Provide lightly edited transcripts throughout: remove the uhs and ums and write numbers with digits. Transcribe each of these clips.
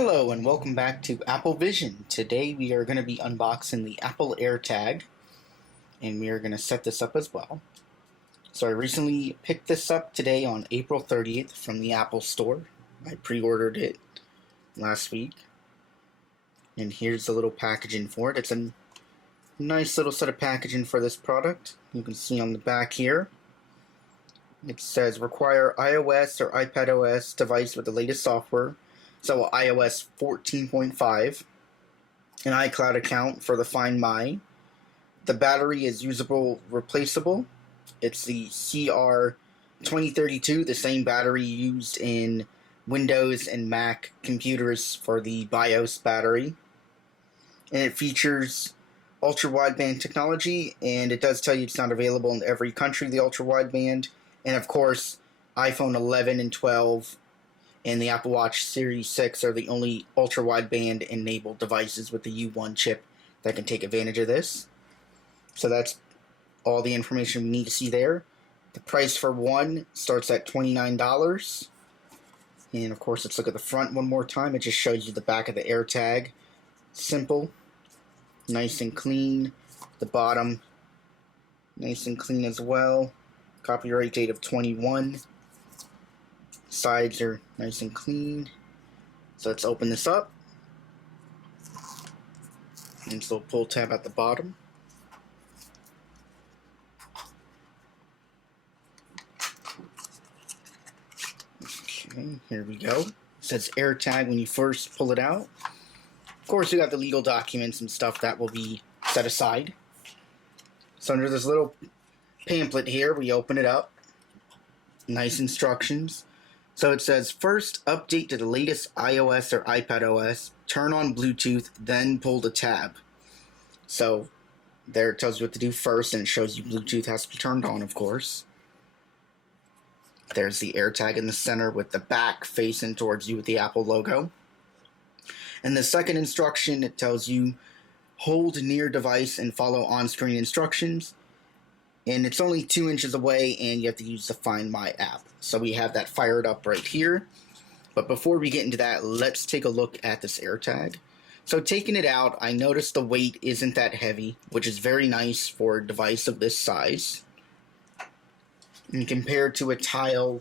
Hello and welcome back to Apple Vision. Today we are going to be unboxing the Apple AirTag, and we are going to set this up as well. So I recently picked this up today on April 30th from the Apple Store. I pre-ordered it last week, and here's the little packaging for it. It's a nice little set of packaging for this product. You can see on the back here, it says require iOS or iPadOS device with the latest software. So iOS 14.5, an iCloud account for the Find My. The battery is usable, replaceable. It's the CR2032, the same battery used in Windows and Mac computers for the BIOS battery. And it features ultra-wideband technology, and it does tell you it's not available in every country, the ultra-wideband. And of course, iPhone 11 and 12 and the Apple Watch Series 6 are the only ultra-wideband enabled devices with the U1 chip that can take advantage of this. So that's all the information we need to see there. The price for one starts at $29. And of course, let's look at the front one more time. It just shows you the back of the AirTag. Simple, nice and clean. The bottom, nice and clean as well. Copyright date of 21. Sides are nice and clean. So let's open this up. And this little pull tab at the bottom. Okay, here we go. It says AirTag when you first pull it out. Of course, we got the legal documents and stuff that will be set aside. So under this little pamphlet here, we open it up. Nice instructions. So it says, first, update to the latest iOS or iPadOS, turn on Bluetooth, then pull the tab. So there it tells you what to do first, and it shows you Bluetooth has to be turned on, of course. There's the AirTag in the center with the back facing towards you with the Apple logo. And the second instruction, it tells you hold near device and follow on-screen instructions. And it's only 2 inches away, and you have to use the Find My app. So we have that fired up right here. But before we get into that, let's take a look at this AirTag. So taking it out, I noticed the weight isn't that heavy, which is very nice for a device of this size. And compared to a Tile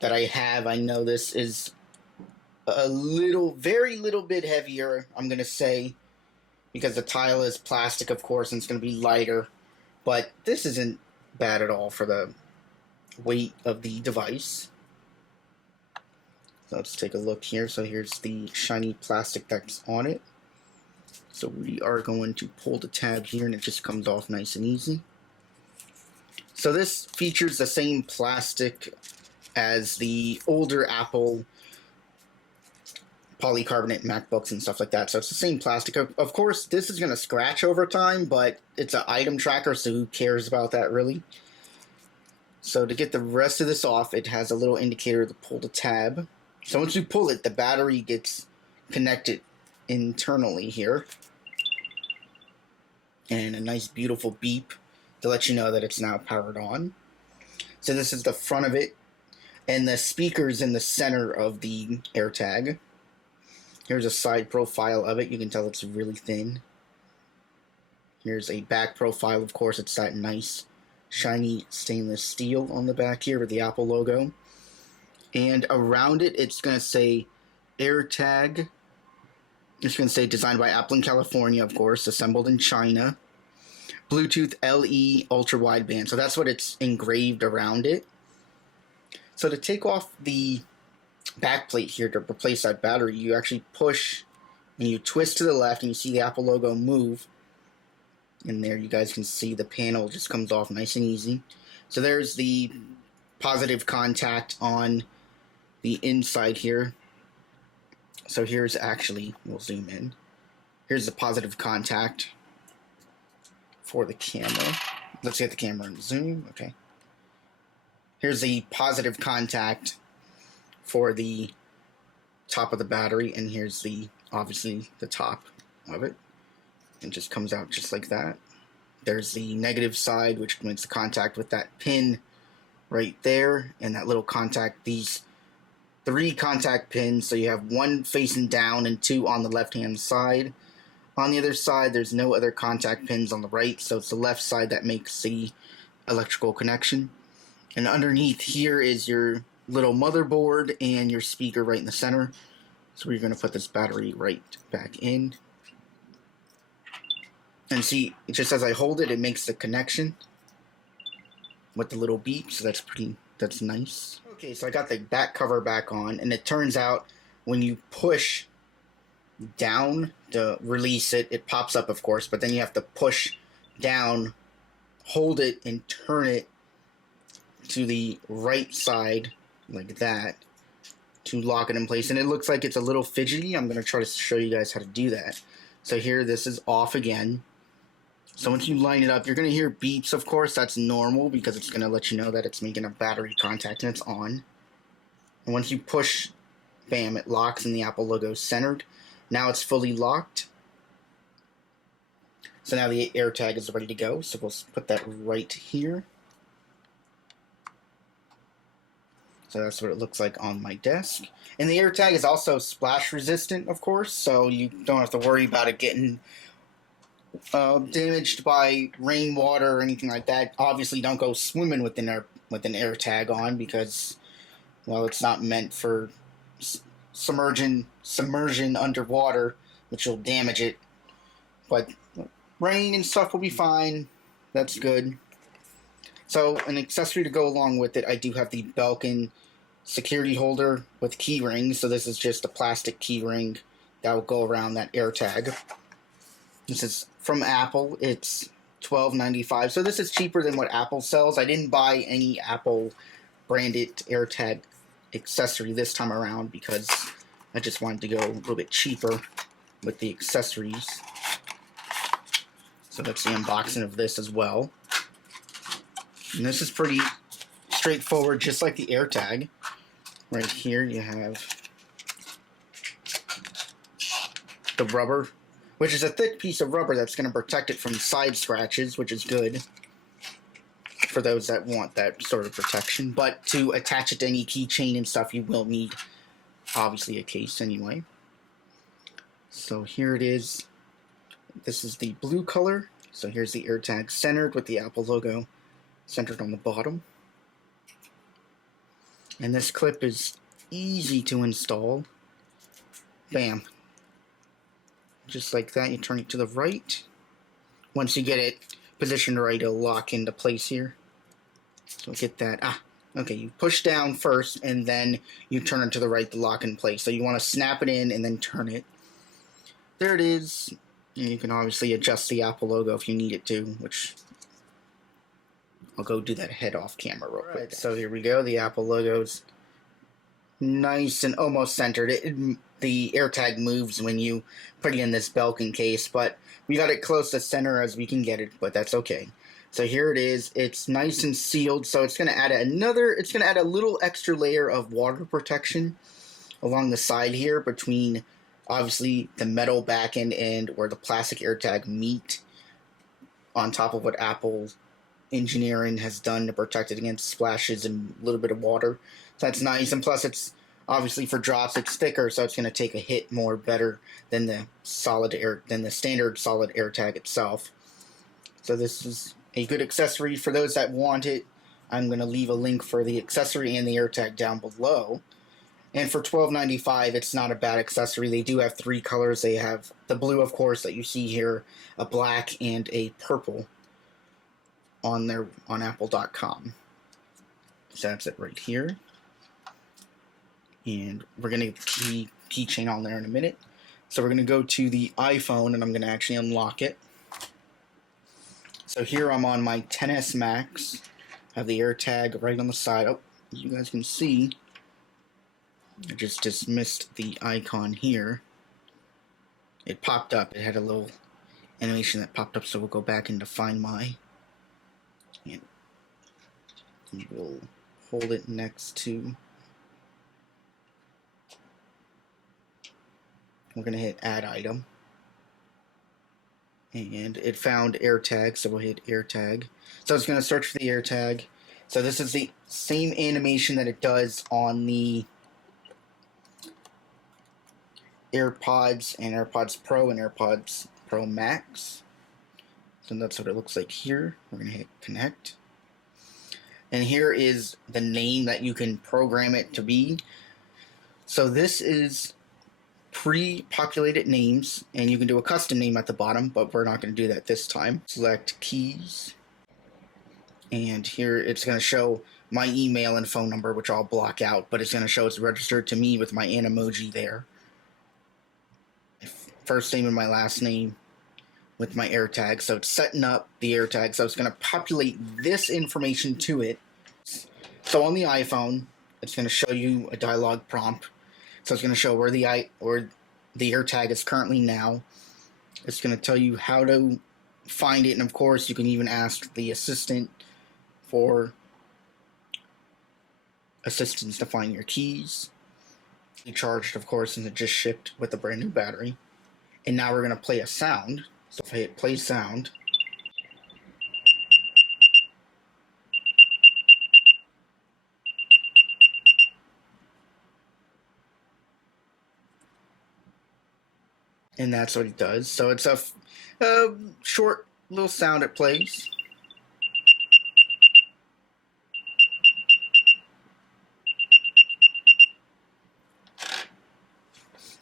that I have, I know this is a very little bit heavier, I'm going to say, because the Tile is plastic, of course, and it's going to be lighter. But this isn't bad at all for the weight of the device. So let's take a look here. So here's the shiny plastic that's on it. So we are going to pull the tab here, and it just comes off nice and easy. So this features the same plastic as the older Apple polycarbonate MacBooks and stuff like that. So it's the same plastic. Of course, this is going to scratch over time, but it's an item tracker, so who cares about that, really? So to get the rest of this off, it has a little indicator to pull the tab. So once you pull it, the battery gets connected internally here. And a nice, beautiful beep to let you know that it's now powered on. So this is the front of it. And the speaker's in the center of the AirTag. Here's a side profile of it. You can tell it's really thin. Here's a back profile. Of course, it's that nice, shiny stainless steel on the back here with the Apple logo. And around it, it's going to say AirTag. It's going to say designed by Apple in California, of course, assembled in China. Bluetooth LE ultra wideband. So that's what it's engraved around it. So to take off the back plate here to replace that battery, you actually push and you twist to the left, and you see the Apple logo move. And there you guys can see the panel just comes off nice and easy. So there's the positive contact on the inside here. So here's actually, we'll zoom in. Here's the positive contact for the camera. Let's get the camera and zoom. Okay. Here's the positive contact for the top of the battery, and here's obviously the top of it. It just comes out just like that. There's the negative side, which makes the contact with that pin right there, and that little contact. These 3 contact pins, so you have 1 facing down and 2 on the left-hand side. On the other side, there's no other contact pins on the right, so it's the left side that makes the electrical connection. And underneath here is your little motherboard and your speaker right in the center. So we're going to put this battery right back in. And see, just as I hold it, it makes the connection with the little beep, so that's nice. Okay, so I got the back cover back on, and it turns out when you push down to release it, it pops up, of course, but then you have to push down, hold it, and turn it to the right side, like that, to lock it in place. And it looks like it's a little fidgety. I'm going to try to show you guys how to do that. So here, this is off again. So once you line it up, you're going to hear beeps, of course. That's normal because it's going to let you know that it's making a battery contact and it's on. And once you push, bam, it locks and the Apple logo is centered. Now it's fully locked. So now the AirTag is ready to go. So we'll put that right here. So that's what it looks like on my desk. And the AirTag is also splash resistant, of course, so you don't have to worry about it getting damaged by rainwater or anything like that. Obviously, don't go swimming with an AirTag on because, well, it's not meant for submersion underwater, which will damage it. But rain and stuff will be fine. That's good. So, an accessory to go along with it, I do have the Belkin security holder with key rings. So this is just a plastic key ring that will go around that AirTag. This is from Apple. It's $12.95. So this is cheaper than what Apple sells. I didn't buy any Apple branded AirTag accessory this time around because I just wanted to go a little bit cheaper with the accessories. So that's the unboxing of this as well. And this is pretty straightforward, just like the AirTag. Right here you have the rubber, which is a thick piece of rubber that's going to protect it from side scratches, which is good for those that want that sort of protection. But to attach it to any keychain and stuff, you will need, obviously, a case anyway. So here it is. This is the blue color. So here's the AirTag centered with the Apple logo centered on the bottom. And this clip is easy to install. Bam. Just like that, you turn it to the right. Once you get it positioned right, it'll lock into place here. So get that. Okay, you push down first, and then you turn it to the right to lock in place. So you want to snap it in and then turn it. There it is. And you can obviously adjust the Apple logo if you need it to, which I'll go do that head off camera real quick. Right, so here we go. The Apple logo's nice and almost centered. The AirTag moves when you put it in this Belkin case, but we got it close to center as we can get it, but that's okay. So here it is. It's nice and sealed, so it's going to add a little extra layer of water protection along the side here between, obviously, the metal back end and where the plastic AirTag meet, on top of what Apple engineering has done to protect it against splashes and a little bit of water. So that's nice, and plus it's obviously for drops it's thicker, so it's going to take a hit more better than the standard solid AirTag itself. So this is a good accessory for those that want it. I'm going to leave a link for the accessory and the AirTag down below. And for $12.95, it's not a bad accessory. They do have 3 colors. They have the blue, of course, that you see here, a black, and a purple on Apple.com. So that's it right here. And we're going to get the keychain on there in a minute. So we're going to go to the iPhone, and I'm going to actually unlock it. So here I'm on my XS Max. I have the AirTag right on the side. Oh, as you guys can see, I just dismissed the icon here. It popped up. It had a little animation that popped up, so we'll go back into Find My. And we'll hold it next to... We're going to hit Add Item. And it found AirTag, so we'll hit AirTag. So it's going to search for the AirTag. So this is the same animation that it does on the AirPods and AirPods Pro and AirPods Pro Max. So that's what it looks like here. We're going to hit connect. And here is the name that you can program it to be. So this is pre-populated names, and you can do a custom name at the bottom, but we're not going to do that this time. Select keys. And here it's going to show my email and phone number, which I'll block out, but it's going to show it's registered to me with my Animoji there. First name and my last name with my AirTag. So it's setting up the AirTag. So it's going to populate this information to it. So on the iPhone, it's going to show you a dialog prompt. So it's going to show where the AirTag is currently now. It's going to tell you how to find it, and of course you can even ask the assistant for assistance to find your keys. You charged, of course, and it just shipped with a brand new battery. And now we're going to play a sound. So if I hit play sound, and that's what it does. So it's a short little sound it plays.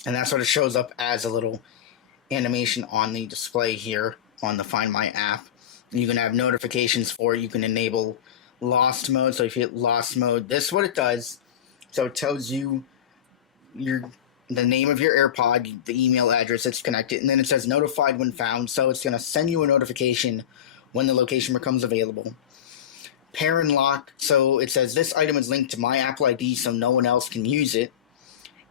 And that's what it shows up as a little animation on the display here on the Find My app. You can have notifications for it. You can enable lost mode. So if you hit lost mode, this is what it does. So it tells you the name of your AirPod, the email address it's connected, and then it says notified when found. So it's going to send you a notification when the location becomes available. Pair and lock. So it says this item is linked to my Apple ID so no one else can use it.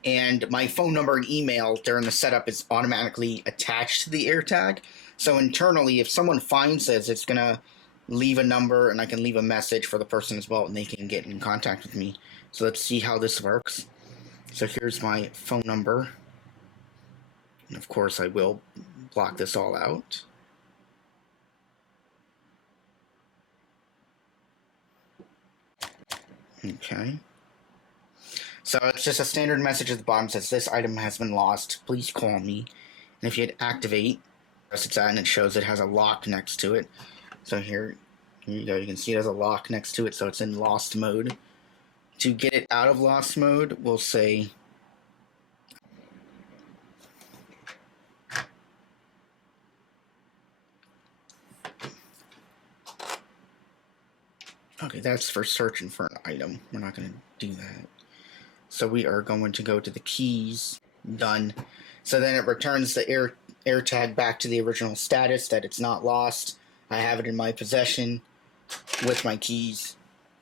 And my phone number and email during the setup is automatically attached to the AirTag. So internally, if someone finds this, it's going to leave a number, and I can leave a message for the person as well, and they can get in contact with me. So let's see how this works. So here's my phone number. And of course, I will block this all out. Okay. So it's just a standard message at the bottom that says, this item has been lost, please call me. And if you hit activate, press it's at, and it shows it has a lock next to it. So here you go, you can see it has a lock next to it, so it's in lost mode. To get it out of lost mode, we'll say okay, that's for searching for an item. We're not going to do that. So we are going to go to the keys, done. So then it returns the AirTag back to the original status, that it's not lost. I have it in my possession with my keys.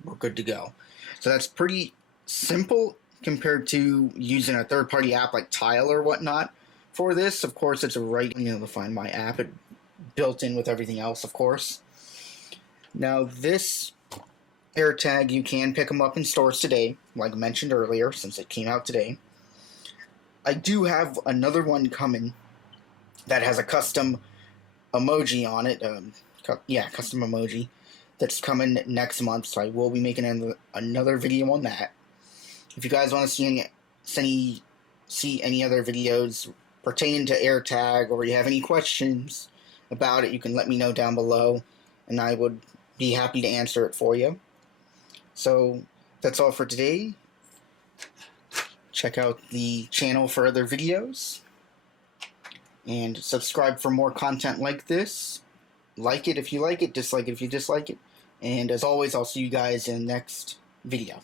We're good to go. So that's pretty simple compared to using a third-party app like Tile or whatnot. For this, of course, it's to Find My app. It built in with everything else, of course. Now this AirTag, you can pick them up in stores today, like I mentioned earlier, since it came out today. I do have another one coming that has a custom emoji on it. Custom emoji that's coming next month, so I will be making another video on that. If you guys want to see any other videos pertaining to AirTag, or you have any questions about it, you can let me know down below, and I would be happy to answer it for you. So that's all for today. Check out the channel for other videos, and subscribe for more content like this. Like it if you like it, dislike it if you dislike it. And as always, I'll see you guys in the next video.